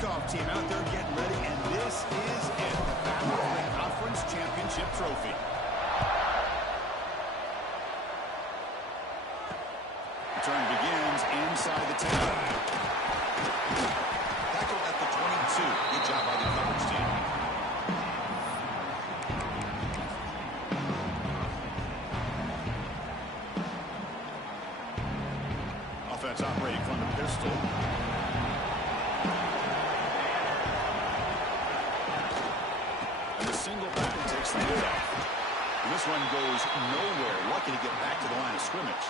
kickoff team out there getting ready, and this is it, the battle for the conference championship trophy. Return begins inside the 10. Tackle at the 22. Good job by the coverage team. Offense operating from the pistol. And the single back takes the handoff. And this one goes nowhere. Lucky to get back to the line of scrimmage.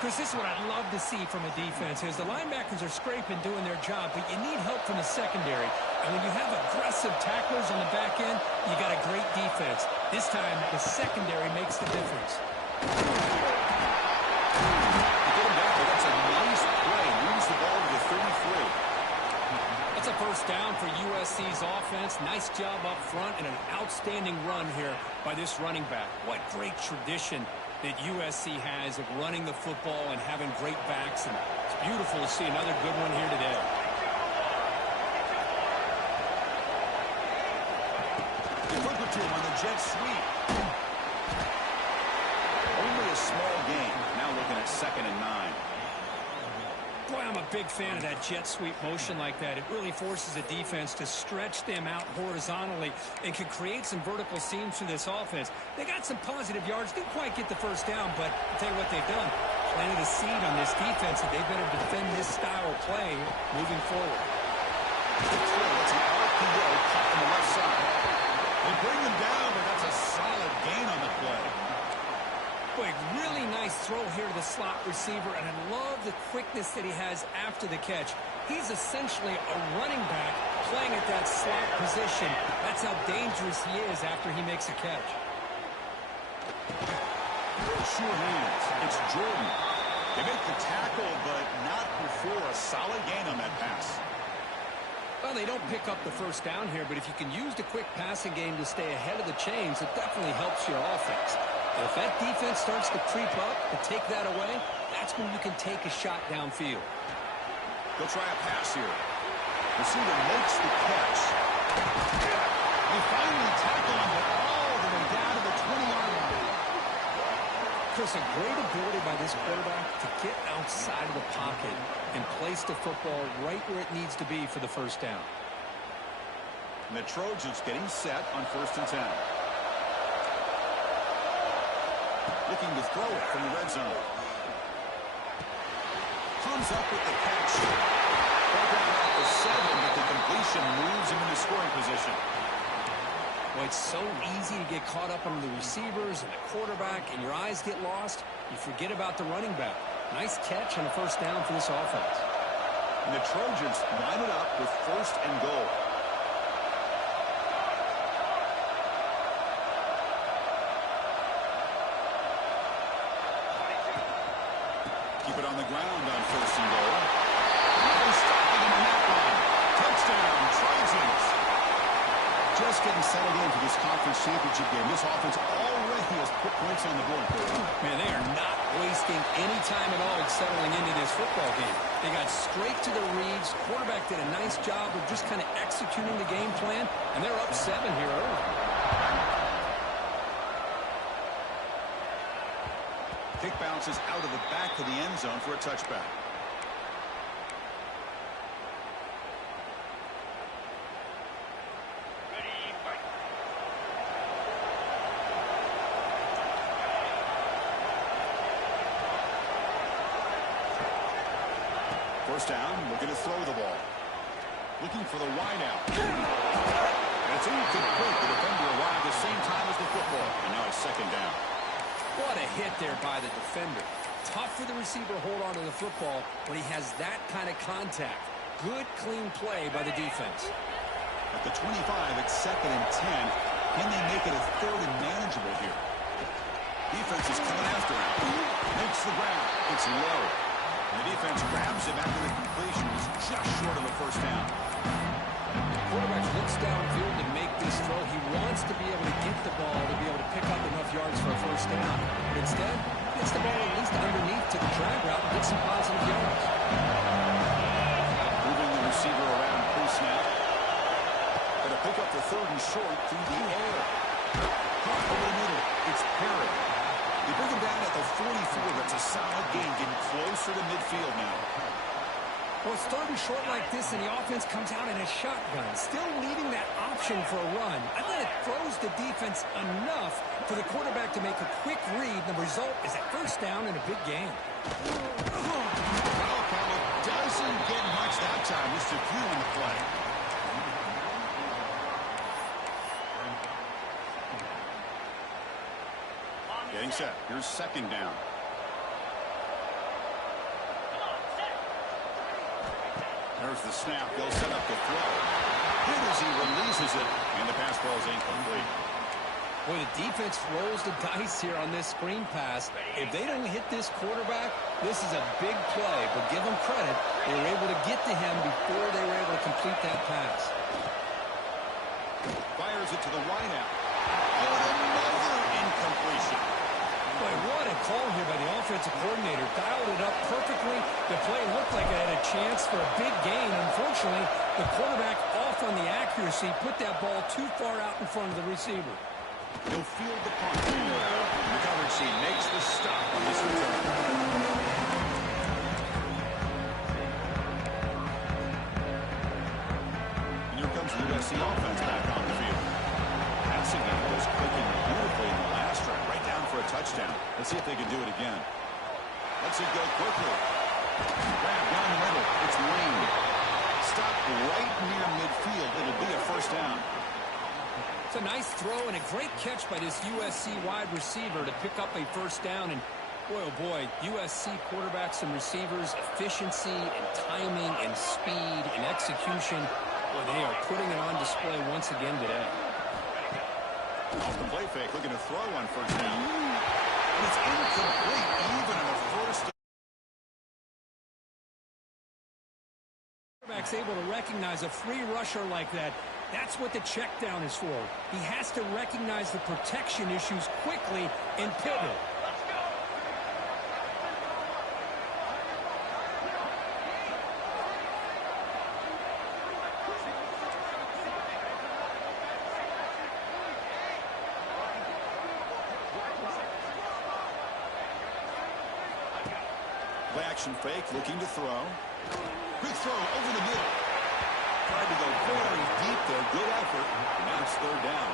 Chris, this is what I'd love to see from a defense. As the linebackers are scraping, doing their job, but you need help from the secondary. And when you have aggressive tacklers on the back end, you got a great defense. This time, the secondary makes the difference. That's a nice play. Moves the ball to the 33. That's a first down for USC's offense. Nice job up front and an outstanding run here by this running back. What great tradition that USC has of running the football and having great backs. And it's beautiful to see another good one here today. They look to him on the jet sweep. Only a small gain. Now looking at 2nd and 9. Boy, I'm a big fan of that jet sweep motion like that. It really forces a defense to stretch them out horizontally and can create some vertical seams for this offense. They got some positive yards. Didn't quite get the first down, but I'll tell you what they've done. Planted a seed on this defense that they better defend this style of play moving forward. It's an RPO caught on the left side. They bring them down, but that's a solid gain on the play. Boy, really nice throw here to the slot receiver, and I love the quickness that he has after the catch. He's essentially a running back playing at that slot position. That's how dangerous he is after he makes a catch. Sure hands. It's Jordan. They make the tackle, but not before a solid gain on that pass. Well, they don't pick up the first down here, but if you can use the quick passing game to stay ahead of the chains, it definitely helps your offense. And if that defense starts to creep up and take that away, that's when you can take a shot downfield. They'll try a pass here. Receiver makes the catch. They finally tackle him, but all the way down to the 20-yard line. Chris, a great ability by this quarterback to get outside of the pocket and place the football right where it needs to be for the first down. And the Trojans getting set on 1st and 10. Looking to throw it from the red zone. Comes up with the catch. Ball down at the 7, but the completion moves him into scoring position. Well, it's so easy to get caught up on the receivers and the quarterback, and your eyes get lost. You forget about the running back. Nice catch on a first down for this offense. And the Trojans line it up with 1st and goal. Keep it on the ground on 1st and goal. Nice tackle on that one. Touchdown, Trojans. Just getting settled into this conference championship game. This offense already has put points on the board. Man, they are not wasting any time at all settling into this football game. They got straight to their reads. Quarterback did a nice job of just kind of executing the game plan, and they're up 7 here early. Kick bounces out of the back of the end zone for a touchback. First down, looking to throw the ball. Looking for the wideout. And it's incomplete. The defender arrived at the same time as the football. And now it's 2nd down. What a hit there by the defender. Tough for the receiver to hold on to the football when he has that kind of contact. Good, clean play by the defense. At the 25, it's 2nd and 10. Can they make it a 3rd and manageable here? Defense is coming after him. Makes the ground. It's low. And the defense grabs him after the completion. He's just short of a first down. Quarterback looks downfield to make this throw. He wants to be able to get the ball to be able to pick up enough yards for a first down. But instead, gets the ball at least underneath to the drag route and get some positive yards. Moving the receiver around. Well, it's third and short like this, and the offense comes out in a shotgun, still leaving that option for a run. I think it throws the defense enough for the quarterback to make a quick read. The result is a first down in a big game. Well, Carlo doesn't get much that time. Just a few in the play. Getting set. Here's second down. There's the snap. They'll set up the throw. Hit as he releases it, and the pass ball is incomplete. Boy, the defense rolls the dice here on this screen pass. If they don't hit this quarterback, this is a big play. But give them credit. They were able to get to him before they were able to complete that pass. Fires it to the wideout. Oh, another incompletion. Boy, what a call here by the offensive coordinator. Dialed it up perfectly. The play looked like it had a chance for a big gain. Unfortunately, the quarterback off on the accuracy, put that ball too far out in front of the receiver. He'll field the punt. The coverage team makes the stop on this return. And here comes the USC offense back on the field. Passing game was clicking beautifully in the last drive, right down for a touchdown. Let's see if they can do it again. Let's it go quickly. Grab down the middle. It's Lane. Stop right near midfield. It'll be a first down. It's a nice throw and a great catch by this USC wide receiver to pick up a first down. And boy, oh boy, USC quarterbacks and receivers, efficiency and timing and speed and execution. Boy, they are putting it on display once again today. Off the play fake, looking to throw on first down. And it's incomplete, even in the first. Quarterback's able to recognize a free rusher like that. That's what the check down is for. He has to recognize the protection issues quickly and pivot. Play action fake, looking to throw. Big throw over the middle. Tried to go very deep there. Good effort. And now it's third down.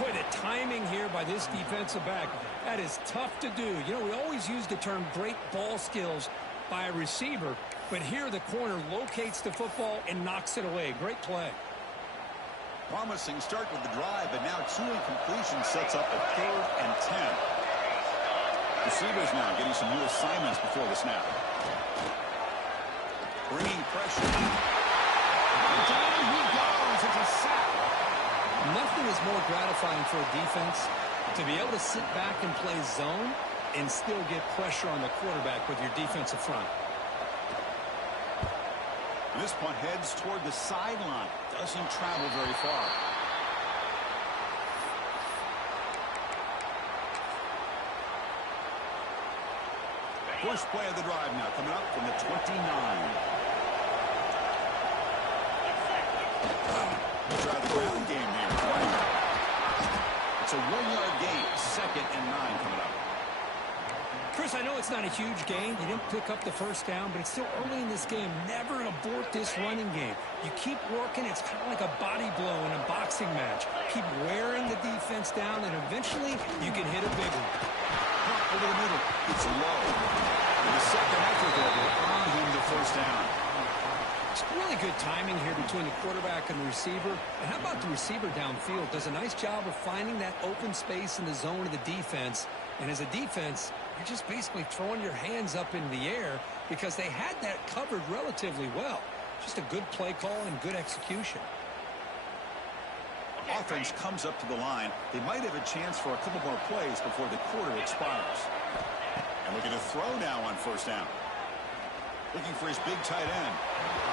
Boy, the timing here by this defensive back, that is tough to do. You know, we always use the term great ball skills by a receiver, but here the corner locates the football and knocks it away. Great play. Promising start with the drive, but now two incompletions sets up a 3rd and 10. Receivers now getting some new assignments before the snap. Bringing pressure. Down he goes. It's a sack. Nothing is more gratifying for a defense to be able to sit back and play zone and still get pressure on the quarterback with your defensive front. And this punt heads toward the sideline. Doesn't travel very far. First play of the drive now coming up from the 29. We'll try the ground game here. It's a 1-yard gain. 2nd and 9 coming up. Chris, I know it's not a huge gain. You didn't pick up the first down, but it's still early in this game. Never abort this running game. You keep working. It's kind of like a body blow in a boxing match. Keep wearing the defense down, and eventually you can hit a big one. Over the middle. It's low. And the second effort there will earn him the first down. It's really good timing here between the quarterback and the receiver. And how about the receiver downfield? Does a nice job of finding that open space in the zone of the defense. And as a defense, you're just basically throwing your hands up in the air because they had that covered relatively well. Just a good play call and good execution. Offense comes up to the line. They might have a chance for a couple more plays before the quarter expires. And looking to throw now on first down. Looking for his big tight end.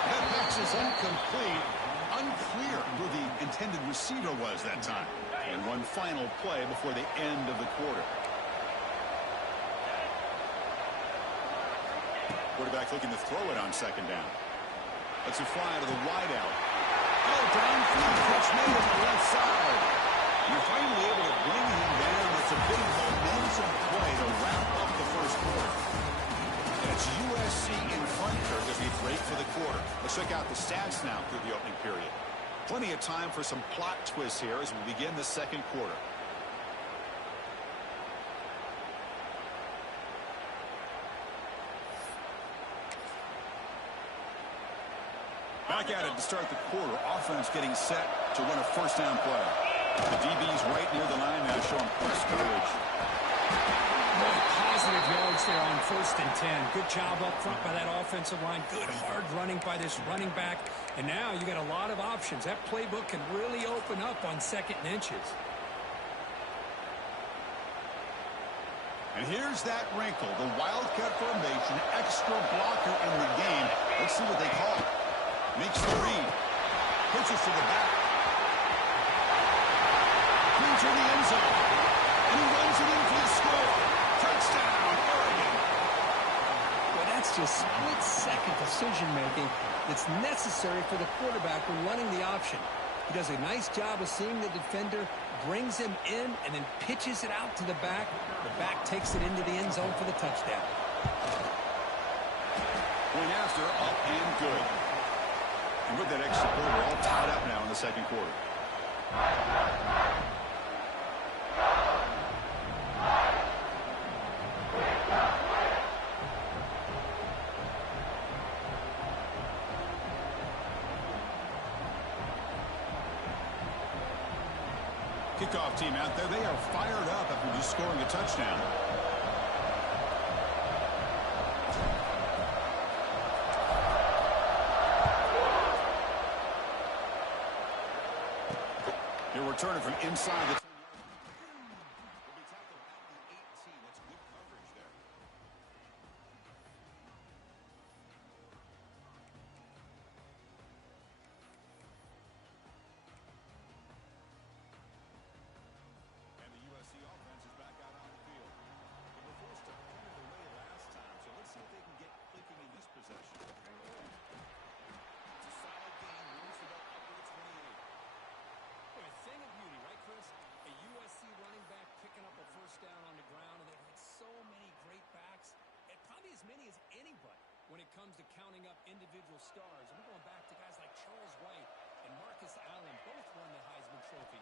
That pass is incomplete. Unclear who the intended receiver was that time. And one final play before the end of the quarter. Quarterback looking to throw it on second down. Let's it fly to the wideout. Oh, downfield catch made on the left side. You're finally able to bring him down. It's a big momentum play to wrap up the first quarter. Yeah, It's USC in front here. Going to be great for the quarter. Let's check out the stats now through the opening period. Plenty of time for some plot twists here as we begin the second quarter. Back at it to start the quarter. Offense getting set to run a first down play. The DB's right near the line now showing press coverage. Positive yards there on 1st and 10. Good job up front by that offensive line. Good hard running by this running back. And now you got a lot of options. That playbook can really open up on 2nd and inches. And here's that wrinkle. The Wildcat formation, extra blocker in the game. Let's see what they call it. Makes the read. Pitches to the back. Clean to the end zone. And he runs it in for the score. Touchdown, Oregon. Well, that's just split-second decision-making that's necessary for the quarterback when running the option. He does a nice job of seeing the defender, brings him in, and then pitches it out to the back. The back takes it into the end zone for the touchdown. Point after, up and good. And with that extra quarter, all tied up now in the second quarter. Kickoff team out there. They are fired up after just scoring a touchdown. He'll return it from inside the 10-yard line. Will be tackled at the 18. That's good coverage there. And the USC offense is back out on the field. They were forced to punt it away last time, so let's see if they can get clicking in this possession. It's a solid game. Moves the ball up to the 28. A thing of beauty, right, Chris? A USC running back picking up a first down on the ground, and they've had so many great backs, and probably as many as anybody when it comes to counting up individual stars. And we're going back to guys like Charles White and Marcus Allen, both won the Heisman Trophy.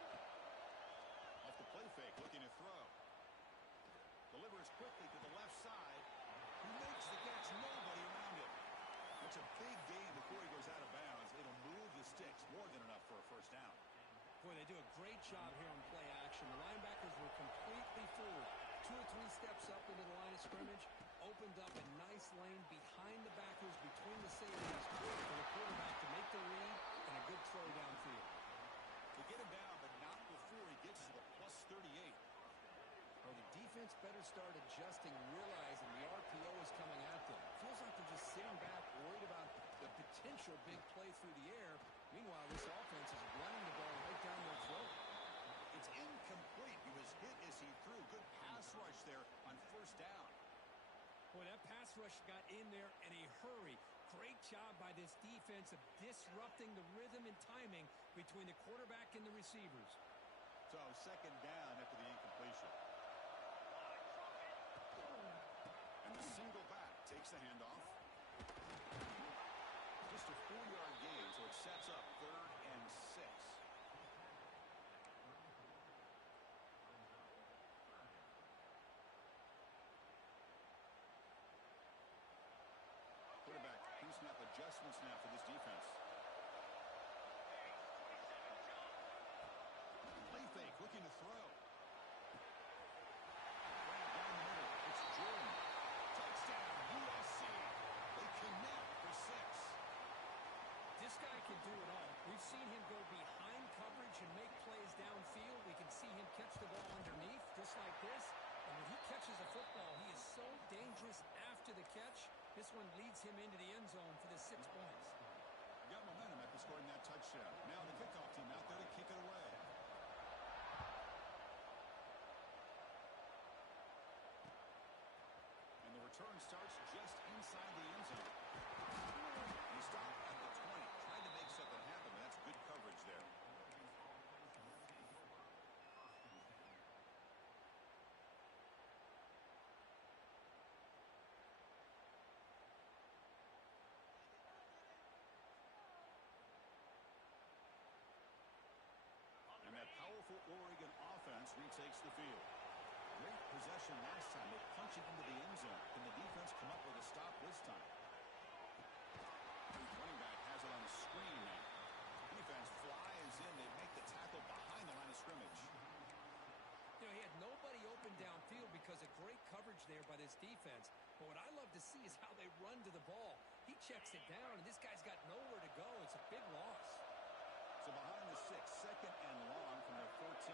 Off the play fake, looking to throw. Delivers quickly to the left side. Who makes the catch? Nobody around him. It's a big gain before he goes out of bounds. It'll move the sticks more than enough for a first down. Boy, they do a great job here on play action. The linebackers were completely fooled. 2 or 3 steps up into the line of scrimmage, opened up a nice lane behind the backers, between the safeties, for the quarterback to make the read and a good throw downfield. They get him down, but not before he gets to the plus 38. Well, the defense better start adjusting, realizing the RPO is coming at them. Feels like they're just sitting back, worried about the potential big play through the air. Meanwhile, this offense is running the ball right down their throat. It's incomplete. He was hit as he threw. Good pass rush there on first down. Boy, that pass rush got in there in a hurry. Great job by this defense of disrupting the rhythm and timing between the quarterback and the receivers. So, second down after the incompletion. And the single back takes the handoff. Just a 4-yard gain, so it sets up 3rd and 6. Quarterback pre-snap adjustments now for this defense. Play fake, looking to throw. Right down the middle, it's Jordan. Touchdown, USC. They connect for 6. This guy can do it all. We've seen him go behind coverage and make plays downfield. We can see him catch the ball underneath, just like this. And when he catches a football, he is so dangerous after the catch. This one leads him into the end zone for the 6 points. Got momentum after scoring that touchdown. Now the kickoff team out there to kick it away. And the return starts just inside the end zone. He stopped at the 20, trying to make something happen, but that's good coverage there. retakes the field. Great possession last time. They punch it into the end zone. Can the defense come up with a stop this time? The running back has it on the screen now. Defense flies in. They make the tackle behind the line of scrimmage. You know, he had nobody open downfield because of great coverage there by this defense. But what I love to see is how they run to the ball. He checks it down, and this guy's got nowhere to go. It's a big loss. So behind the 6, second and long from their 14.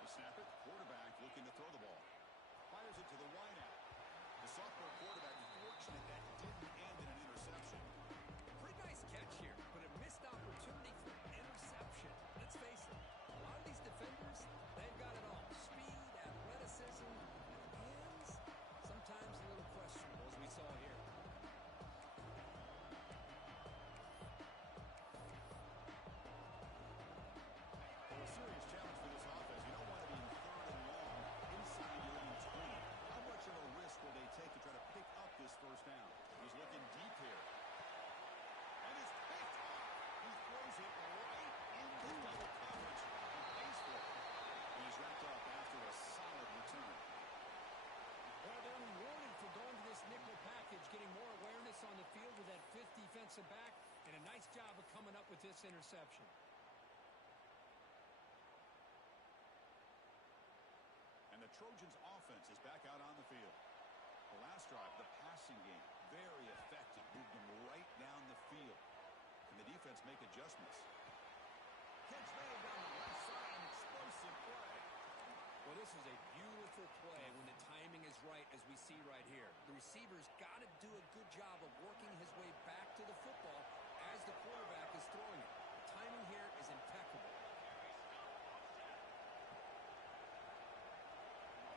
The snapper, quarterback looking to throw the ball. Fires it to the wideout. The sophomore quarterback fortunate that didn't end in an interception. Pretty nice catch here, but a missed opportunity for an interception. Let's face it, a lot of these defenders, they've got it all. Speed, athleticism, and hands, sometimes a little questionable, as we saw here. Well, a serious challenge for this offense. You don't want to be in third and long inside your own 20. How much of a risk will they take to try to pick up this first down? He's looking deep here. And it's picked up. He throws it right into double coverage. He pays for it. And he's wrapped up after a solid return. Well, they're rewarded for going to this nickel package, getting more awareness on the field with that fifth defensive back, and a nice job of coming up with this interception. And the Trojans' offense is back out on the field. The last drive, the passing game, very effective. Moved them right down the field. Can the defense make adjustments? Catch made down the left side, an explosive play. Well, this is a beautiful play when the timing is right, as we see right here. The receiver's got to do a good job of working his way back to the football as the quarterback is throwing it. The timing here is impeccable.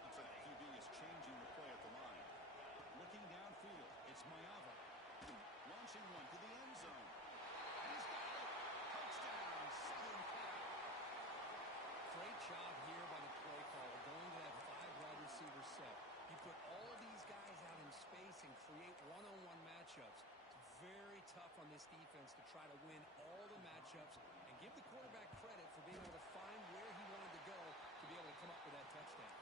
Looks like the QB is changing the play at the line. Looking downfield, it's Mayava. Launching one to the end zone. And he's got it! Touchdown, Southern Cal. Great job here by the play caller, going to that 5-wide receiver set. He put all of these guys out in space and create one-on-one matchups. It's very tough on this defense to try to win all the matchups and give the quarterback credit for being able to find where he wanted to go to be able to come up with that touchdown.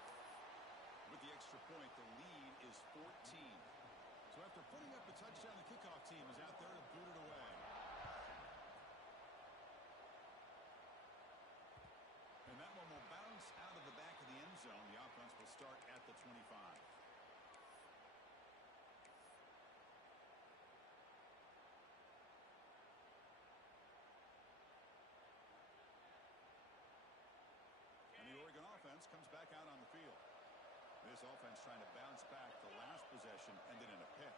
With the extra point, the lead is 14. So after putting up the touchdown, the kickoff team is out there to boot it away. And that one will bounce out of the back of the end zone. The offense will start at the 25. And the Oregon offense comes back out on the field. This offense trying to bounce back. The last possession ended in a pick.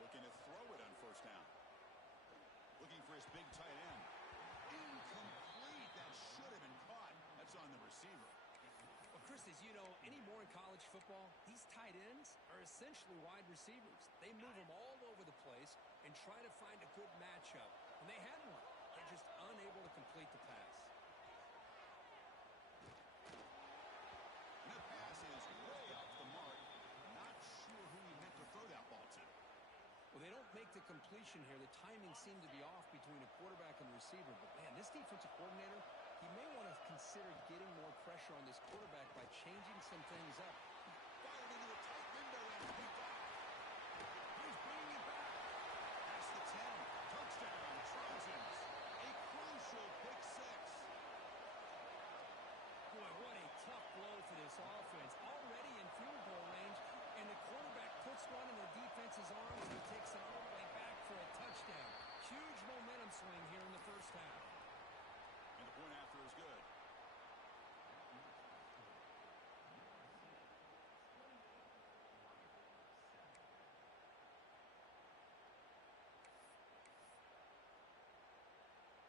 Looking to throw it on first down. Looking for his big tight end. Incomplete. That should have been caught. That's on the receiver. Well, Chris, as you know, anymore in college football, these tight ends are essentially wide receivers. They move them all over the place and try to find a good matchup. And they had one. They're just unable to complete the pass. And the pass is way off the mark. Not sure who he meant to throw that ball to. Well, they don't make the completion here. The timing seemed to be off between a quarterback and the receiver. But, man, this defensive coordinator, he may want to consider getting more pressure on this quarterback by changing some things up. Fired into a tight window and picked off. He's bringing it back. That's the 10. Touchdown, Trojans. A crucial pick six. Boy, what a tough blow for this offense. Already in field goal range, and the quarterback puts one in the defense's arms and he takes it all the way back for a touchdown. Huge momentum swing here in the first half. And the point after is good.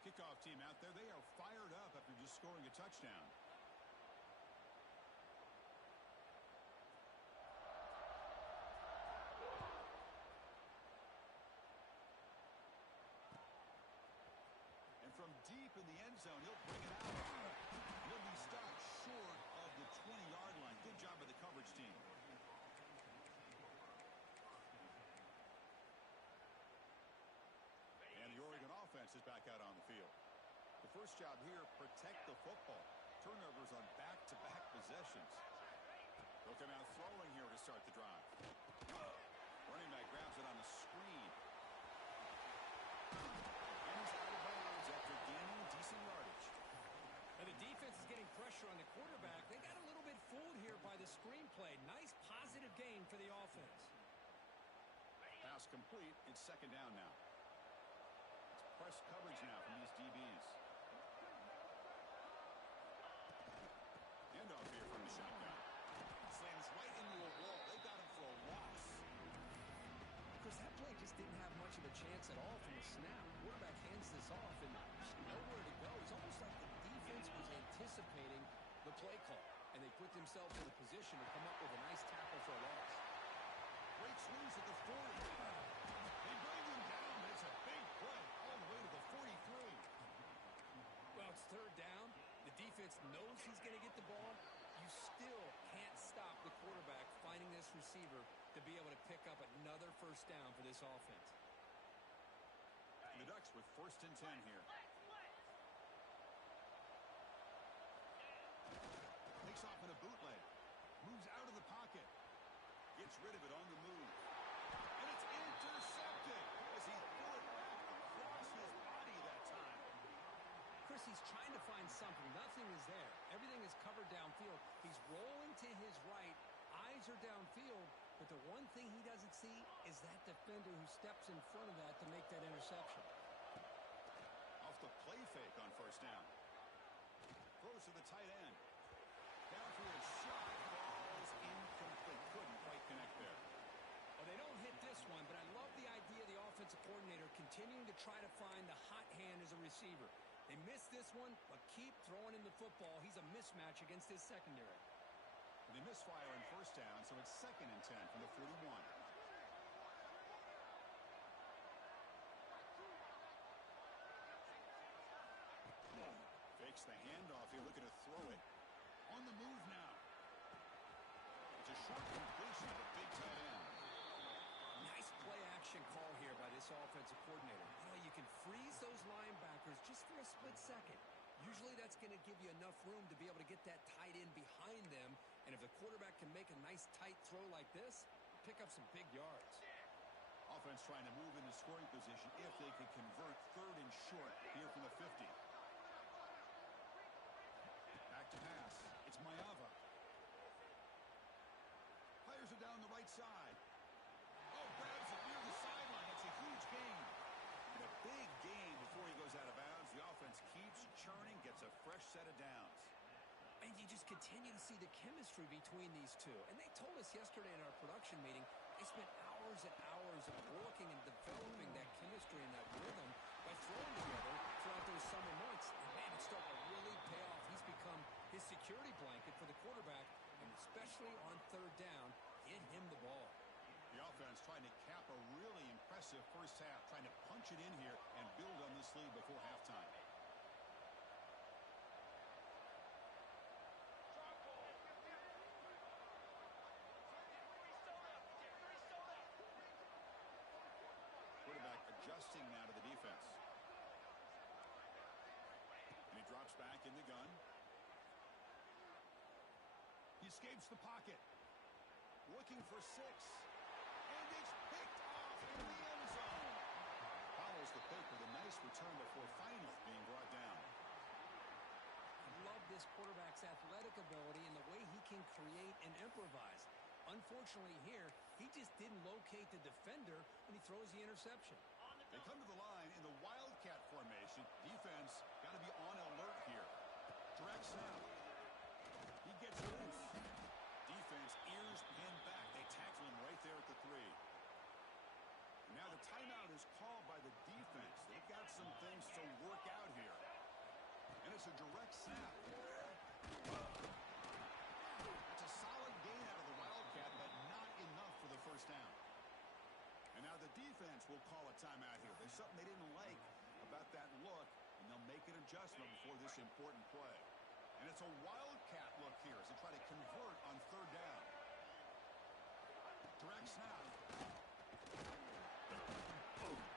Kickoff team out there, they are fired up after just scoring a touchdown. And from deep in the end zone, he'll bring it out. He'll be stopped short of the 20-yard line. Good job by the coverage team. And the Oregon offense is back out on the field. The first job here, protect the football. Turnovers on back-to-back possessions. They'll come out throwing here to start the drive. Running back grabs it on the screen. And he's out of bounds after gaining decent yardage. And the defense is getting pressure on the quarterback. They got a little bit fooled here by the screen play. Nice positive gain for the offense. Pass complete. It's second down now. It's press coverage now from these DBs. Handoff here from the shotgun. Slams right into a wall. They got him for a loss. Because that play just didn't have much of a chance at all from the snap. Quarterback hands this off and just nowhere to go. It's almost like the defense was anticipating the play call, and they put themselves in a position to come up with a nice tackle for a loss. Breaks loose at the 40. They bring him down, but it's a big play all the way to the 43. Well, it's third down. The defense knows he's going to get the ball. You still can't stop the quarterback finding this receiver to be able to pick up another first down for this offense. And the Ducks with 1st and 10 here. Takes off in a bootleg. Moves out of the pocket. Gets rid of it on the move. And it's intercepted as he threw it back across his body that time. Chris, he's trying to find something. Nothing is there. Everything is covered downfield. He's rolling to his right. Eyes are downfield. But the one thing he doesn't see is that defender who steps in front of that to make that interception. Off the play fake on first down. Throws to the tight end. Downfield shot. Falls incomplete. Couldn't quite connect there. Well, they don't hit this one, but I love the idea of the offensive coordinator continuing to try to find the hot hand as a receiver. They missed this one, but keep throwing him the football. He's a mismatch against his secondary. They misfire on first down, so it's 2nd and 10 from the 41. Fakes the handoff here, looking to throw it. On the move now. It's a short completion of a big tight end. Nice play-action call here by this offensive coordinator. You know, you can freeze those linebackers just for a split second. Usually that's going to give you enough room to be able to get that tight end behind them. And if the quarterback can make a nice tight throw like this, pick up some big yards. Offense trying to move into scoring position if they could convert 3rd and short here from the 50. Back to pass. It's Mayava. Fires it down the right side. Oh, grabs it near the sideline. It's a huge gain. And a big gain before he goes out of bounds. The offense keeps churning, gets a fresh set of downs. And you just continue to see the chemistry between these two. And they told us yesterday in our production meeting, they spent hours and hours of working and developing that chemistry and that rhythm by throwing together throughout those summer months. And man, it's starting to really pay off. He's become his security blanket for the quarterback, and especially on third down, get him the ball. The offense trying to cap a really impressive first half, trying to punch it in here and build on this lead before halftime. Quarterback adjusting now to the defense. And he drops back in the gun. He escapes the pocket. Looking for 6. And it's picked off in the end zone. Follows the pick with a nice return before finally being brought down. I love this quarterback's athletic ability and the way he can create and improvise. Unfortunately here, he just didn't locate the defender, and he throws the interception. They come to the line in the Wildcat formation. Defense got to be on alert here. Direct snap. He gets loose. Defense ears pinned back. They tackle him right there at the 3. Now the timeout is called by the defense. They've got some things to work out here. And it's a direct snap. It's a solid gain out of the Wildcat, but not enough for the first down. And now the defense will call a timeout here. There's something they didn't like about that look, and they'll make an adjustment before this important play. And it's a Wildcat look here as they try to convert on third down. Direct snap.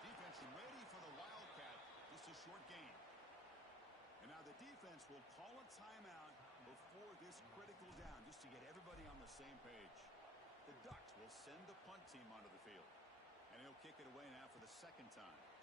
Defense ready for the Wildcat. Just a short gain. And now the defense will call a timeout before this critical down, just to get everybody on the same page. The Ducks will send the punt team onto the field. And he'll kick it away now for the second time.